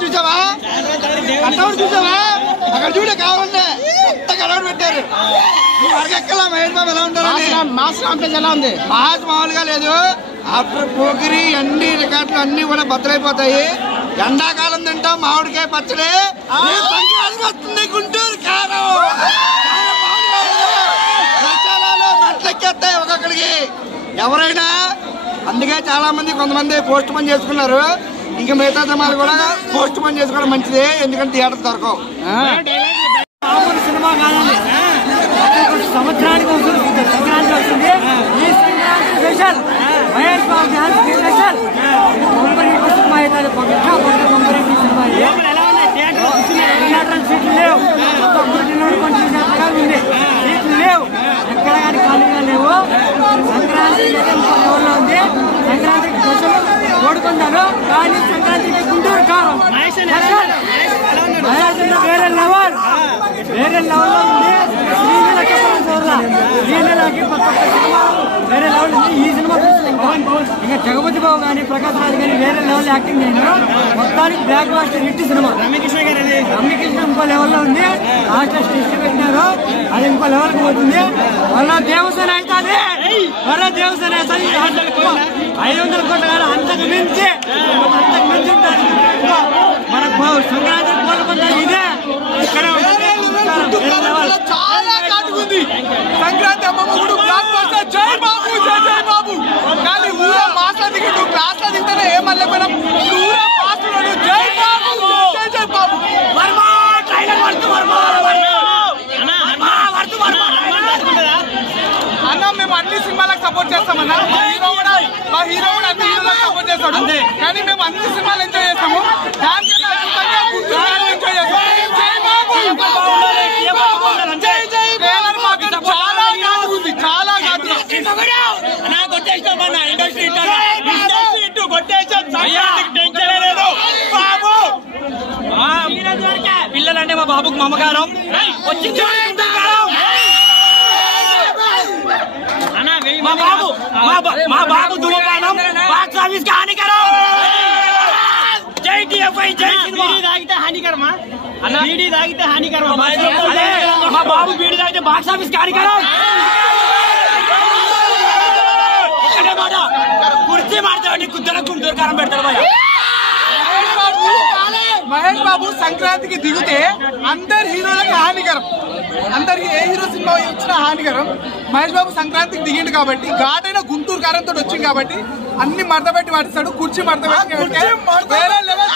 చూసావా అక్కడ చూడే కావాలంటే కొత్త కలవడం పెట్టారు. ఎక్కలా మహేష్ బాబు ఎలా ఉంటారు? మాస్ కాంప్లెక్స్ ఎలా ఉంది? మాస్ మామూలుగా లేదు. ఆఫ్టర్ పోకిరి అన్ని రికార్డులు అన్ని కూడా బద్దలైపోతాయి. ఎండాకాలం తింటాం మామిడికాయ పచ్చడి, వస్తుంది గుంటూరు కారం మెట్లెక్కేస్తాయి ఒక్కొక్కడికి ఎవరైనా. అందుకే చాలా మంది కొంతమంది పోస్ట్ పోన్ చేసుకున్నారు. ఇంకా మిగతా సినిమాలు కూడా పోస్ట్ పోన్ చేసుకోవడం మంచిది, ఎందుకంటే థియేటర్ దొరకవు. సినిమా కాదండి, సంవత్సరానికి సంక్రాంతి వస్తుంది. ఈ Sankranti special Mahesh Babu dance special cinema అవుతుంది. బొమ్మరెడ్డి సినిమా సీట్లు లేవు, కొంచెం ఉంది సీట్లు లేవు, ఎక్కడ కానీ ఖాళీగా లేవు. సంక్రాంతి లెవెల్లో ఉంది. సంక్రాంతికి స్పెషల్ ఓడుకుంటారు, కానీ సంక్రాంతికి గుంటూరు కారం వేరే లెవెల్ లో ఉంది. వేరే లెవెల్ ఉంది. ఈ సినిమా ఇంకా జగపతి బాబు కానీ ప్రకాశ్ రాజు కానీ వేరే లెవెల్ యాక్టింగ్ చేయను. మొత్తానికి blockbuster hit cinema. Ramya Krishna ఇంకో లెవెల్లో ఉంది. లాస్ట్ టెస్ట్ పెట్టినారు, అది ఇంకో లెవెల్కి పోతుంది. వాళ్ళ దేవసేన అవుతుంది, వాళ్ళ దేవసేన అవుతుంది. 500 కోట్ల కాదు, అంతకు మించి ఉంటారు. మనకు సంక్రాంతి కోరుకుంటే ఇదే ఇక్కడ చాలా కాటుకుంది. సంక్రాంతి అమ్మమ్మగుడు బ్లాక్ బస్టర్ జై బాబు జై బాబు. కానీ ఊరా మాస్లా దిగిట్టు క్లాస్ లో దిగుతానే ఏమల్లే మేడం, ఊరా మాస్టర్ జై బాబు జై బాబు. అన్న మేము అన్ని సినిమాలకు సపోర్ట్ చేస్తామన్నా. మా హీరో కూడా అన్ని హీరోలకు సపోర్ట్ చేస్తాడు. కానీ మేము అన్ని సినిమాలు ఎంజాయ్ చేస్తాము. దానికన్నా ఎంజాయ్ చేస్తాము. జై బాబు చాలా కాదు, చాలా కాదు. పిల్లలంటే మా బాబుకు మమకారం వచ్చింది. మా బాబు ధూమపానం బాక్స్ ఆఫీస్ కి హానికరం. జై టిఎఫ్ఐ జై సినిమా. తాగితే హానికరమా అన్న? బీడీ తాగితే హానికరమా? మా బాబు బీడీ తాగితే బాక్స్ ఆఫీస్ కి హానికరం. ఒక్కటే మాట, కుర్చీ మాడతాడు గుంటూరు కారం పెడతాడు. మహేష్ బాబు సంక్రాంతికి దిగితే అందరు హీరోలకు హానికరం. అందరికి ఏ హీరో సినిమా వచ్చినా హానికరం. మహేష్ బాబు సంక్రాంతికి దిగిండు కాబట్టి, ఘాటైన గుంటూరు కారంతో వచ్చింది కాబట్టి అన్ని మడత పెట్టి పట్టిస్తాడు. కుర్చీ మడత పెట్టి వేరే లెవెల్